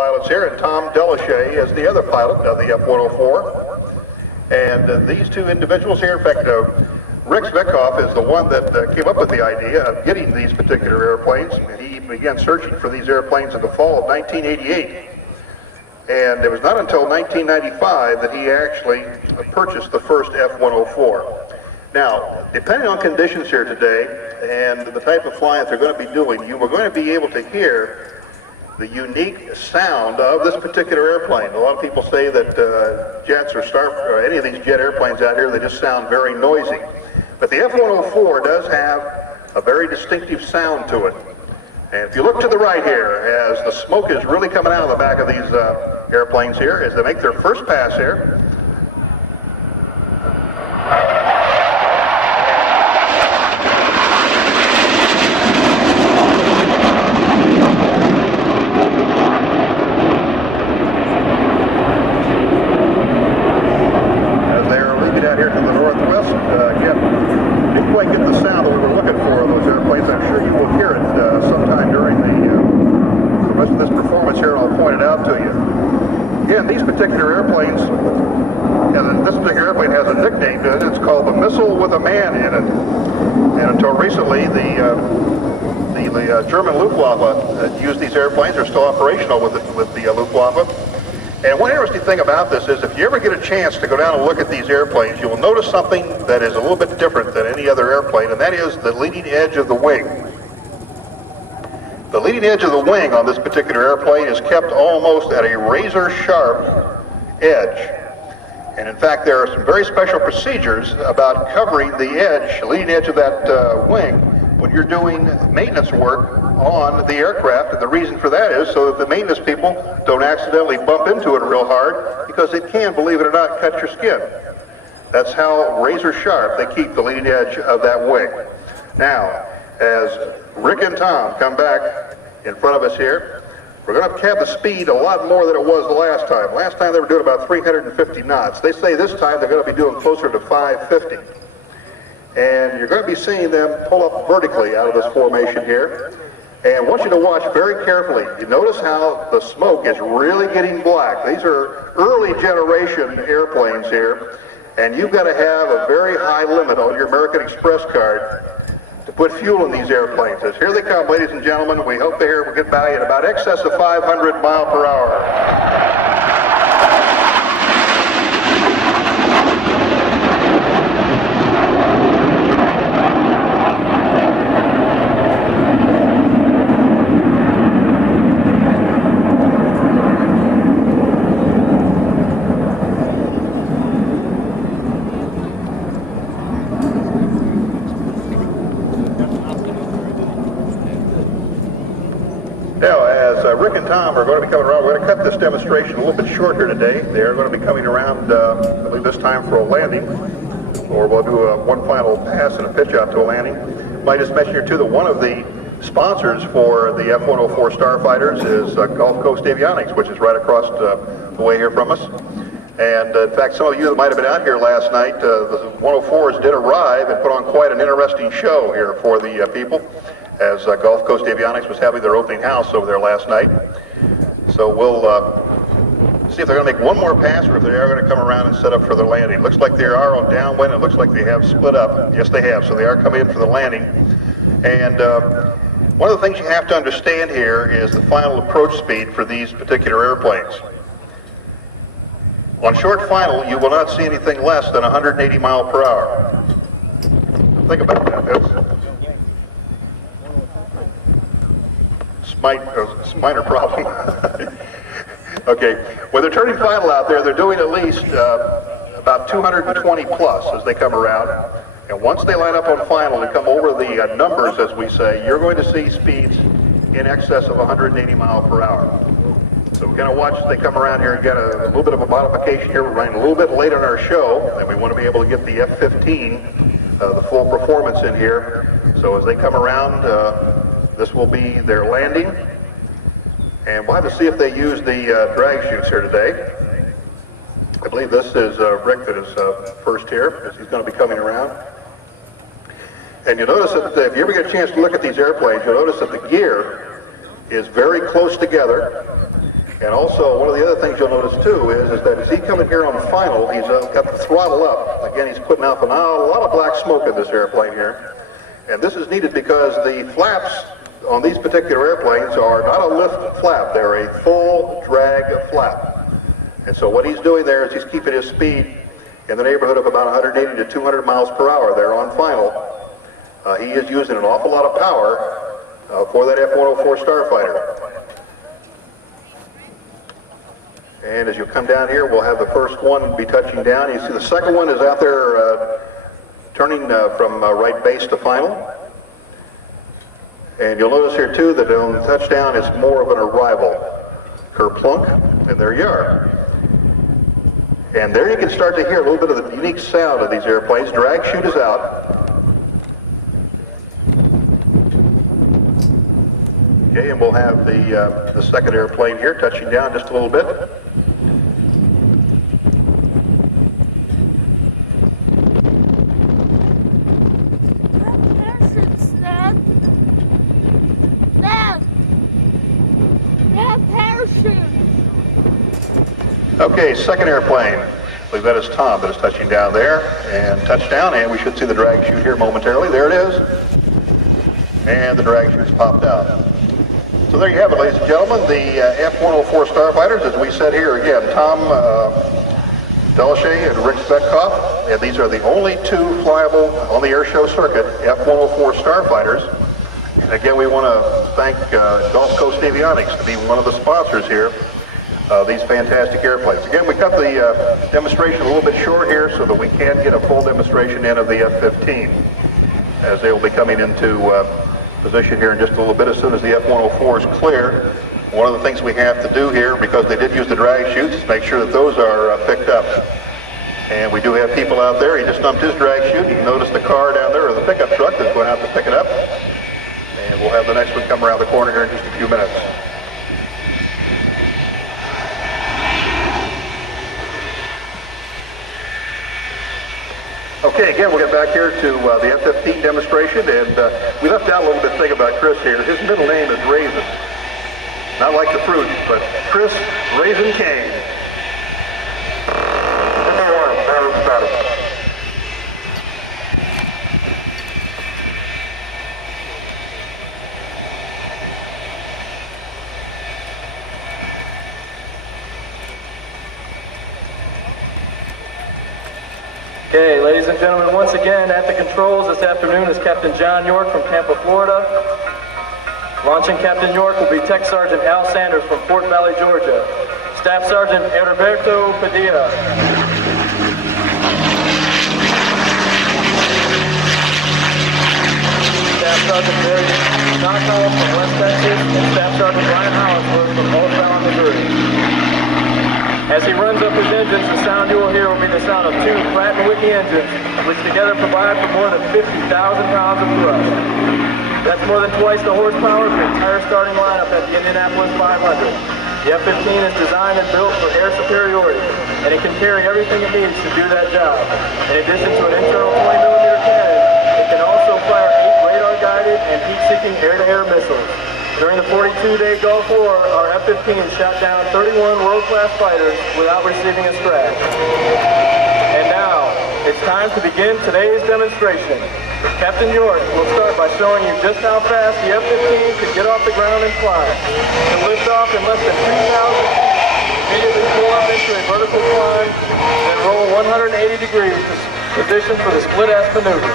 pilots here, and Tom Delashaw is the other pilot of the F-104. And these two individuals here, in fact, Rick Svetkoff is the one that came up with the idea of getting these particular airplanes. And he began searching for these airplanes in the fall of 1988. And it was not until 1995 that he actually purchased the first F-104. Now, depending on conditions here today and the type of flying that they're going to be doing, you are going to be able to hear the unique sound of this particular airplane. A lot of people say that jets or any of these jet airplanes out here, they just sound very noisy. But the F-104 does have a very distinctive sound to it. And if you look to the right here, as the smoke is really coming out of the back of these airplanes here, as they make their first pass here. These particular airplanes, this particular airplane has a nickname to it. It's called the Missile with a Man in it. And until recently, the German Luftwaffe used these airplanes. They're still operational with the Luftwaffe. And one interesting thing about this is if you ever get a chance to go down and look at these airplanes, you will notice something that is a little bit different than any other airplane, and that is the leading edge of the wing. The leading edge of the wing on this particular airplane is kept almost at a razor-sharp edge. And in fact, there are some very special procedures about covering the edge, leading edge of that wing when you're doing maintenance work on the aircraft. And the reason for that is so that the maintenance people don't accidentally bump into it real hard, because it can, believe it or not, cut your skin. That's how razor-sharp they keep the leading edge of that wing. Now, as Rick and Tom come back in front of us here, we're going to have the speed a lot more than it was the last time. Last time they were doing about 350 knots. They say this time they're going to be doing closer to 550. And you're going to be seeing them pull up vertically out of this formation here. And I want you to watch very carefully. You notice how the smoke is really getting black. These are early generation airplanes here, and you've got to have a very high limit on your American Express card to put fuel in these airplanes. As here they come, ladies and gentlemen. We hope we'll get by at about excess of 500 miles per hour. Rick and Tom are going to be coming around. We're going to cut this demonstration a little bit short here today. They are going to be coming around, I believe this time for a landing, or we'll do one final pass and a pitch out to a landing. Might just mention here too that one of the sponsors for the F-104 Starfighters is Gulf Coast Avionics, which is right across the way here from us. And in fact, some of you that might have been out here last night, the 104s did arrive and put on quite an interesting show here for the people, as Gulf Coast Avionics was having their opening house over there last night. So we'll see if they're going to make one more pass or if they are going to come around and set up for their landing. Looks like they are on downwind. It looks like they have split up. Yes, they have. So they are coming in for the landing. And one of the things you have to understand here is the final approach speed for these particular airplanes. On short final, you will not see anything less than 180 miles per hour. Think about that. That's minor problem. Okay, when they're turning final out there, they're doing at least about 220 plus as they come around. And once they line up on final and come over the numbers, as we say, you're going to see speeds in excess of 180 miles per hour. So we're going to watch as they come around here and get a little bit of a modification here. We're running a little bit late on our show, and we want to be able to get the F-15, the full performance in here. So as they come around, this will be their landing, and we'll have to see if they use the drag chutes here today. I believe this is Rick that is first here, as he's going to be coming around. And you'll notice that if you ever get a chance to look at these airplanes, you'll notice that the gear is very close together, And also, one of the other things you'll notice too is that as he coming here on final, he's got the throttle up. Again, he's putting out a lot of black smoke in this airplane here. And this is needed because the flaps on these particular airplanes are not a lift flap, they're a full drag flap. And so what he's doing there is he's keeping his speed in the neighborhood of about 180 to 200 miles per hour there on final. He is using an awful lot of power for that F-104 Starfighter. And as you come down here, we'll have the first one be touching down. You see the second one is out there turning from right base to final. And you'll notice here too that on the touchdown it's more of an arrival. Kerplunk, and there you are. And there you can start to hear a little bit of the unique sound of these airplanes. Drag chute is out. Okay, and we'll have the second airplane here touching down just a little bit. Okay, second airplane. I believe that is Tom that is touching down there. And touchdown, and we should see the drag chute here momentarily. There it is. And the drag chute's popped out. So there you have it, ladies and gentlemen, the F-104 Starfighters, as we said here again, Tom Delashaw and Rick Svetkoff, and these are the only two flyable on the air show circuit F-104 Starfighters. And again, we want to thank Gulf Coast Avionics to be one of the sponsors here. These fantastic airplanes. Again, we cut the demonstration a little bit short here so that we can get a full demonstration in of the F-15 as they will be coming into position here in just a little bit as soon as the F-104 is clear. One of the things we have to do here, because they did use the drag chutes, is make sure that those are picked up. And we do have people out there. He just dumped his drag chute. You can notice the car down there, or the pickup truck that's going out to pick it up. And we'll have the next one come around the corner here in just a few minutes. Okay, again, we'll get back here to the F-15 demonstration, and we left out a little bit thing about Chris here. His middle name is Raisin. Not like the fruit, but Chris Raisin Kane. Okay, ladies and gentlemen, once again at the controls this afternoon is Captain John York from Tampa, Florida. Launching Captain York will be Tech Sergeant Al Sanders from Fort Valley, Georgia. Staff Sergeant Heriberto Padilla. Staff Sergeant Barry Knockoff from West Texas, and Staff Sergeant Ryan Hollingsworth from Old Town, Missouri. As he runs up his engines, the sound you will hear will be the sound of two Pratt & Whitney engines, which together provide for more than 50,000 pounds of thrust. That's more than twice the horsepower of the entire starting lineup at the Indianapolis 500. The F-15 is designed and built for air superiority, and it can carry everything it needs to do that job. In addition to an internal 20mm cannon, it can also fire 8 radar-guided and heat-seeking air-to-air missiles. During the 42-day Gulf War, our F-15 shot down 31 world-class fighters without receiving a scratch. And now, it's time to begin today's demonstration. Captain York will start by showing you just how fast the F-15 can get off the ground and fly. It can lift off in less than 3,000 feet, immediately pull up into a vertical climb, then roll 180 degrees to position for the split-S maneuver.